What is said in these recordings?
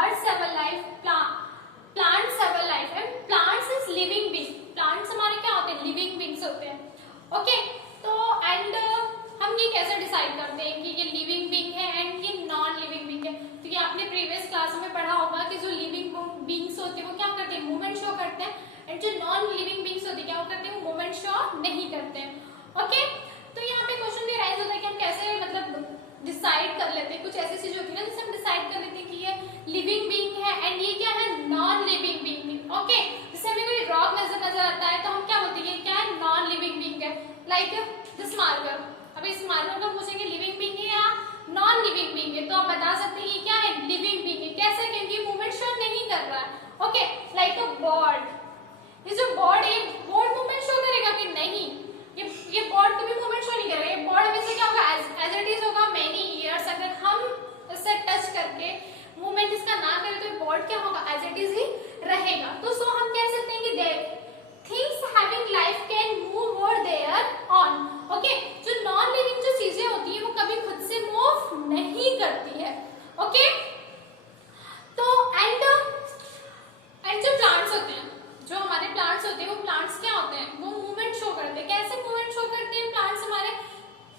birds have a life, plants have a life and plants is living being. Plants हमारे क्या होते हैं? living beings होते हैं. ओके तो एंड हम ये कैसे डिसाइड करते हैं कि ये लिविंग बीइंग है एंड ये नॉन लिविंग बीइंग है? तो ये आपने प्रीवियस क्लास में पढ़ा होगा कि जो लिविंग बीइंग्स होते हैं वो क्या करते हैं? मूवमेंट शो करते हैं एंड जो नॉन लिविंग बीइंग्स होती है क्या वो करते हैं? वो मूवमेंट शो नहीं करते हैं. ओके तो यहाँ पे क्वेश्चन ये राइज होता है कि हम कैसे मतलब डिसाइड कर लेते हैं. कुछ ऐसी चीज होती है ना जिससे हम डिसाइड कर लेते हैं कि ये लिविंग बीइंग है एंड ये क्या है? Non living being. ओके जैसे हमें कोई रॉक नजर आता है तो हम क्या बोलते हैं? ये क्या है? नॉन लिविंग बीइंग है. Like this marker. अब इस मार्कर को पूछेंगे लिविंग बीइंग है या नॉन लिविंग बीइंग है, तो आप बता सकते हैं ये क्या है? लिविंग बीइंग है. कैसे? क्योंकि मूवमेंट शो नहीं कर रहा है. Okay like a board. ये जो बॉर्ड है बॉर्ड मूवमेंट शो करेगा कि नहीं? ये बॉर्ड कभी मूवमेंट शो नहीं करेगा. ये बॉर्ड हमेशा क्या होगा? एज इट इज होगा. मेनी ईयर्स अगर हम इससे टच करके मूवमेंट इसका ना करें तो ये बॉर्ड क्या होगा? एज इट इज ही रहेगा. तो सो हम कह सकते हैं कि there things having life can move over there on. Okay जो नॉन लिविंग जो चीजें होती है वो कभी खुद से मूव नहीं करती है. ओके तो एंड जो प्लांट्स होते हैं, जो हमारे प्लांट्स होते हैं वो प्लांट्स क्या होते हैं? वो मूवमेंट शो करते हैं. कैसे मूवमेंट शो करते हैं प्लांट्स? हमारे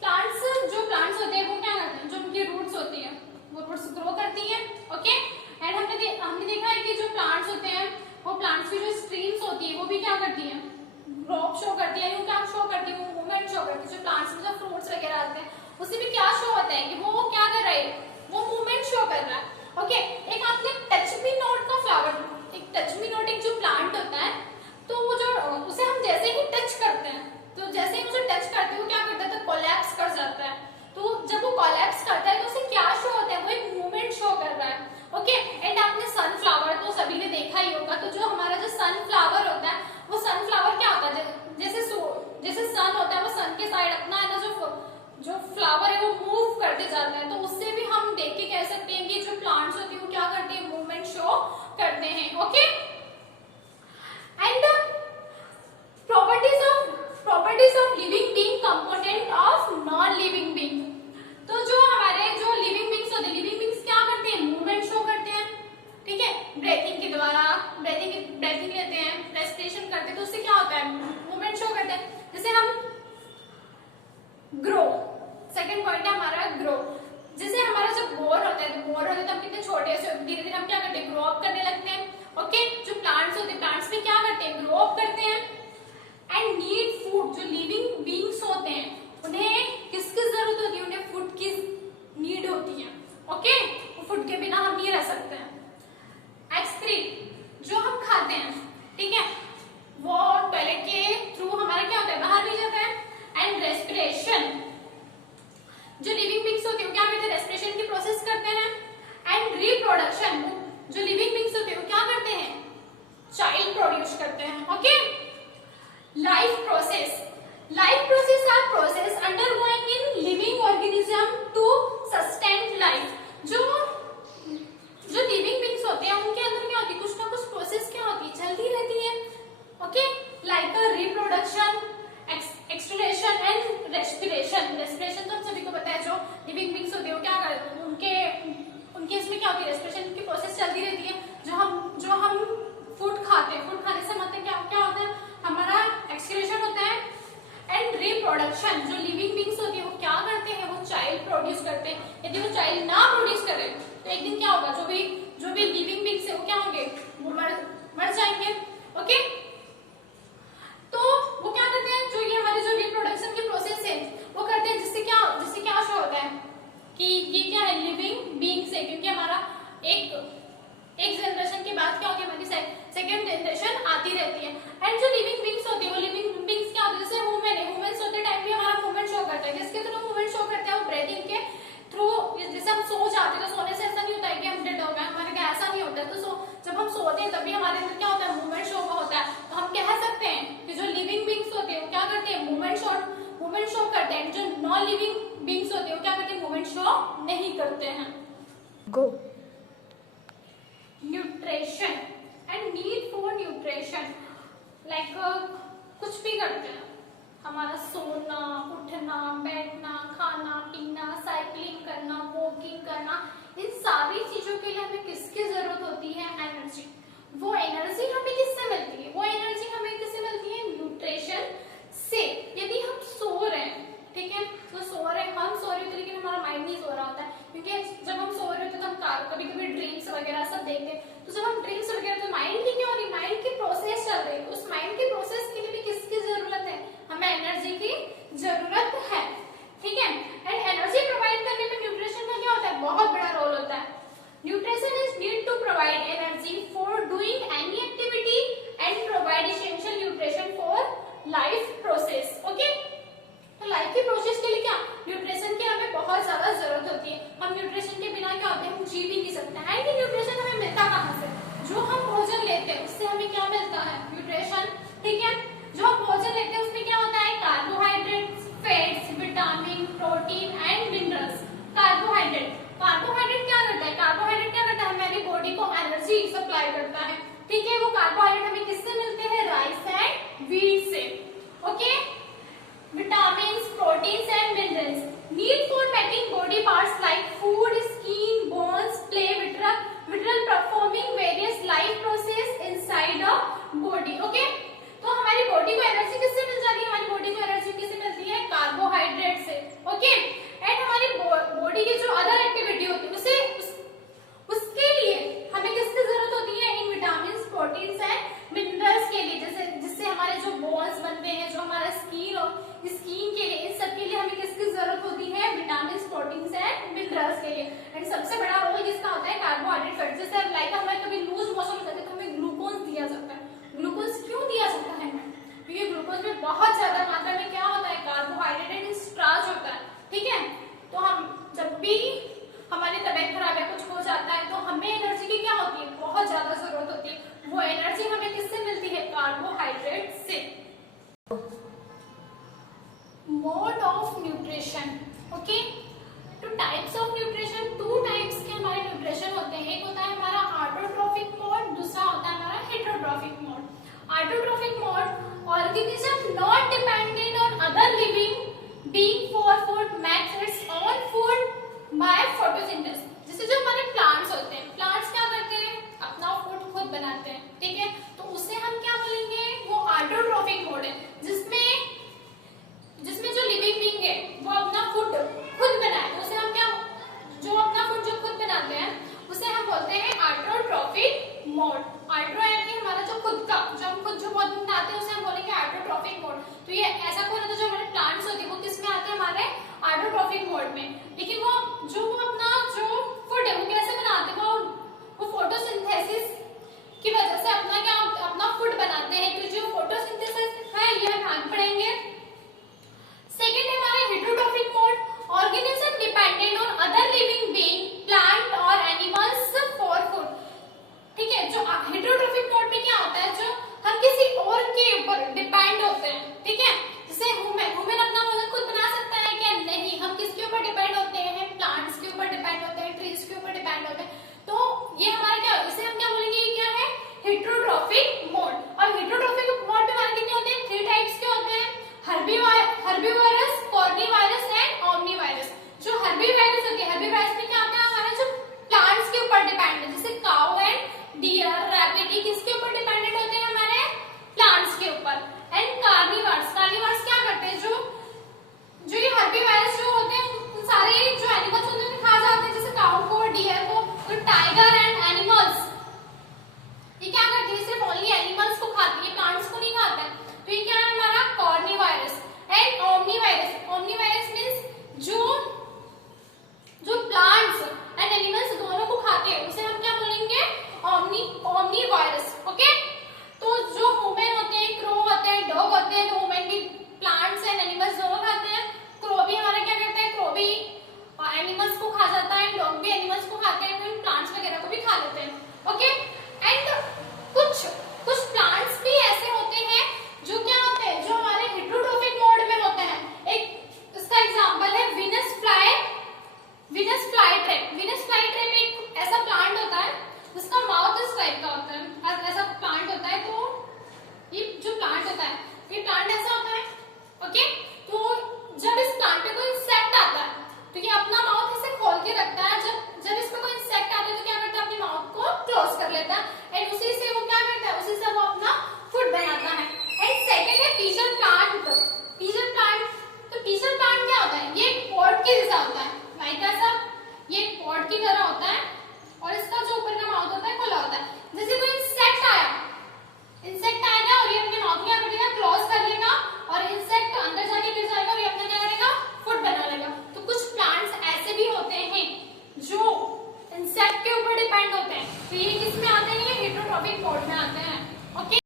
प्लांट्स जो प्लांट्स होते हैं वो क्या करते हैं? जो उनकी रूट्स होती है वो रूट्स ग्रो करती हैं. ओके एंड हमने देखा है कि जो प्लांट्स होते हैं वो प्लांट्स की जो स्ट्रीम्स होती है वो भी क्या करती है? ग्रोथ शो करती है. क्या शो करती है? वो मूवमेंट शो करती है. जो प्लांट्स में जो फ्रूट्स वगैरह आते हैं उससे भी क्या शो होता है कि वो क्या कर रहा है? वो मूवमेंट शो कर रहा है. ओके एक आपने टच मी नोट का फ्लावर, एक टच मी नोट एक जो प्लांट होता है तो वो जो उसे हम जैसे ही टच करते हैं तो जैसे ही उसे टच करते हैं वो क्या करता है? तो कोलैप्स कर जाता है. तो जब वो कोलैप्स करता है तो उसे क्या शो होता है? वो एक मूवमेंट शो कर रहा है. ओके एंड आपने सनफ्लावर तो सभी ने देखा ही होगा. तो जो हमारा जो सनफ्लावर होता है वो सनफ्लावर क्या होता है? जैसे सन होता है वो सन के साइड अपना है ना जो फ्लावर है वो मूव करते जाता है. तो उससे भी हम देख के कह सकते हैं कि जो प्लांट्स होती है वो क्या करते हैं? मूवमेंट शो करते हैं. Okay and properties of living being component of non living being. तो जो हमारे जो लिविंग बीइंग्स होते हैं, लिविंग बीइंग्स क्या करते हैं? मूवमेंट शो करते हैं. ठीक है ब्रीथिंग के द्वारा ब्रीथिंग लेते हैं, रेस्पिरेशन करते हैं तो उससे क्या होता है? मूवमेंट शो करते हैं. जैसे हम ग्रो, सेकंड पॉइंट है हमारा ग्रो. जैसे हमारा जब बोर होता है तो बोर होते हैं तो हम कितने छोटे से धीरे धीरे हम क्या करते हैं? ग्रो अप करने लगते हैं. ओके जो प्लांट्स होते हैं प्लांट्स में क्या करते हैं? ग्रो अप करते हैं एंड नीड फूड. जो लिविंग बीइंग्स होते हैं उन्हें किसकी जरूरत होती है? उन्हें फूड की नीड होती है. ओके वो फूड के बिना हम नहीं रह सकते हैं. एक्सक्रीट जो हम खाते हैं, ठीक है, वो टॉयलेट के थ्रू हमारा क्या होता है? बाहर भी जाता है. एंड रेस्पिरेशन जो लिविंग बीइंग्स होती है वो क्या करते हैं? रेस्पिरेशन की प्रोसेस करते हैं. एंड रिप्रोडक्शन जो लिविंग बीइंग्स होते हैं वो क्या करते हैं? चाइल्ड प्रोड्यूस करते हैं. Okay life process are process undergoing in living organism to sustain life. जो लिविंग बीइंग्स होते हैं उनके अंदर क्या होती है? कुछ ना कुछ प्रोसेस क्या होती है? चलती रहती है. Okay like reproduction, excretion and respiration. Respiration तो हम सभी को पता है. जो लिविंग बीइंग्स होते हैं वो क्या करते हैं? उनके इसमें क्या होती है? रेस्पिरेशन की प्रोसेस चलती रहती है. जो हम फूड खाते हैं, फूड खाने से मतलब क्या होता है? हमारा एक्सक्रीशन होता है. एंड रिप्रोडक्शन जो लिविंग बीइंग्स होती है वो क्या करते हैं? वो चाइल्ड प्रोड्यूस करते हैं. यदि वो चाइल्ड ना प्रोड्यूस करें तो एक दिन क्या होगा? जो भी लिविंग बीइंग्स है वो क्या होंगे? वो मर जाएंगे. ओके तो वो क्या करते हैं? जो ये हमारी जो रिप्रोडक्शन की प्रोसेस है वो करते हैं जिससे क्या शो होता है कि ये क्या है? लिविंग बीइंग्स है. क्योंकि हमारा एक जनरेशन के बाद क्या होती है? हमारी सेकंड जनरेशन आती रहती है. एंड जो लिविंग बीइंग्स होती है वो लिविंग बीइंग्स क्या होती है? जैसे ह्यूमंस होते टाइम भी हमारा मूवमेंट शो करता है. जिसके थ्रू मूवमेंट शो करते हैं वो ब्रीथिंग के थ्रू. जैसे हम सो जाते हैं तो सोने से ऐसा नहीं होता है कि हम डेड हो गए, हमारे क्या ऐसा नहीं होता है. तो जब हम सोते हैं तभी हमारे अंदर क्या होता है? मूवमेंट शो होता है. तो हम कह सकते हैं कि जो लिविंग बीइंग्स होते हैं वो क्या करते हैं? मूवमेंट शो करते हैं. जो नॉन लिविंग बीइंग्स होते हैं वो क्या करते हैं? मूवमेंट शो नहीं करते हैं. Go nutrition and need for nutrition. Like कुछ भी करते हैं, हमारा सोना, उठना, बैठना, खाना पीना, साइकिलिंग करना, वॉकिंग करना, इन सारी चीजों के लिए हमें किसकी जरूरत होती है? एनर्जी। वो एनर्जी हमें किससे मिलती है? वो एनर्जी हमें किससे मिलती है? न्यूट्रिशन से। यदि हम सो रहे हैं, ठीक है, तो सो रहे हैं, हम सो रहे होते हैं लेकिन हमारा माइंड नहीं सो रहा होता है, क्योंकि जब हम सो रहे होते हैं तो हम कभी कभी ड्रीम्स वगैरह सब देखते हैं, तो जब हम ड्रीम्स वगैरह, तो माइंड की क्या हो रही? माइंड की प्रोसेस चल रही है। उस माइंड की प्रोसेस के लिए भी किसकी जरूरत है? हमें एनर्जी की जरूरत है, ठीक है। एंड एनर्जी प्रोवाइड करने में न्यूट्रिशन का क्या होता है? बहुत बड़ा रोल होता है। Nutrition is need to provide energy for doing any activity and provide essential nutrition for life process. Okay, तो लाइफ की प्रोसेस के लिए क्या न्यूट्रिशन की हमें बहुत ज्यादा जरूरत होती है। हम न्यूट्रिशन के बिना क्या होते हैं? हम जी भी नहीं सकते हैं। एंड न्यूट्रिशन हमें मिलता कहाँ से? जो हम भोजन लेते हैं उससे हमें क्या मिलता है? न्यूट्रिशन, ठीक है। जो हम भोजन लेते हैं उसमें क्या होता है? Carbohydrates, fats, vitamin, protein and minerals. Carbohydrate क्या करता है? कार्बोहाइड्रेट क्या करता है? हमारी बॉडी को एनर्जी सप्लाई करता है, ठीक है। वो कार्बोहाइड्रेट हमें किससे मिलते हैं? राइस एंड व्हीट से। Okay, vitamins, proteins and minerals need for making body parts like food, skin, bones play vital performing various life process inside a body. Okay, तो हमारी बॉडी को एनर्जी किससे मिल जाती है? हमारी बॉडी को एनर्जी किससे मिलती है? कार्बोहाइड्रेट से। ओके, एंड हमारी बॉडी की जो अदर एक्टिविटी होती है उसके लिए हमें किसकी जरूरत होती है? In vitamin, proteins and minerals के लिए, जैसे जिससे हमारे जो बोन्स बनते हैं, जो हमारा स्किन के लिए, इन सब के लिए हमें किसकी जरूरत होती है? विटामिन, प्रोटीन्स एंड मिनरल्स के लिए। एंड सबसे बड़ा रोल किसका होता है? Carbohydrate fat. जैसे लाइक हमें कभी लूज मोशन हो जाता है तो हमें ग्लूकोज दिया जाता है। ग्लूकोज क्यों दिया जाता है हमें? क्योंकि ग्लूकोज में बहुत ज्यादा मात्रा में क्या होता है? कार्बोहाइड्रेट एंड स्टार्च होता है, ठीक है। तो हम जब भी हमारी तबीयत खराब है, कुछ हो जाता है, तो हमें एनर्जी की क्या होती है? बहुत ज्यादा जरूरत होती है। वो एनर्जी हमें किससे मिलती है? कार्बोहाइड्रेट से। Mode of nutrition. ओके, तो टाइप्स ऑफ न्यूट्रिशन, 2 टाइप्स के हमारे न्यूट्रिशन होते हैं। एक होता है हमारा ऑटोट्रॉफिक मोड, दूसरा होता है हमारा heterotrophic mode. Autotrophic mode, organism not dependent on other living being for food makes its own food by photosynthesis. जैसे जो हमारे प्लांट्स होते हैं, प्लांट्स क्या करते हैं? अपना फूड खुद बनाते हैं, ठीक है। तो उसे हम क्या बोलेंगे? वो ऑटोट्रॉफिक मोड है, जिसमें जो लिविंग बीइंग है वो अपना फूड खुद बनाए, तो उसे हम क्या, जो अपना फूड जो खुद बनाते हैं उसे हम बोलते हैं ऑटोट्रॉफिक मोड। ऑटो यानी हमारा जो खुद का, जो हम खुद जो बहुत बनाते हैं उसे हम बोलेंगे ऑटोट्रॉफिक मोड। तो ये ऐसा कौन है? तो जो हमारे प्लांट्स होते हैं वो किस में आते हैं? हमारे ऑटोट्रॉफिक मोड में। लेकिन वो अपना जो फूड है वो कैसे बनाते हैं? वो फोटोसिंथेसिस की वजह से अपना फूड बनाते हैं। तो जो फोटोसिंथेसिस है ये हम आगे पढ़ेंगे।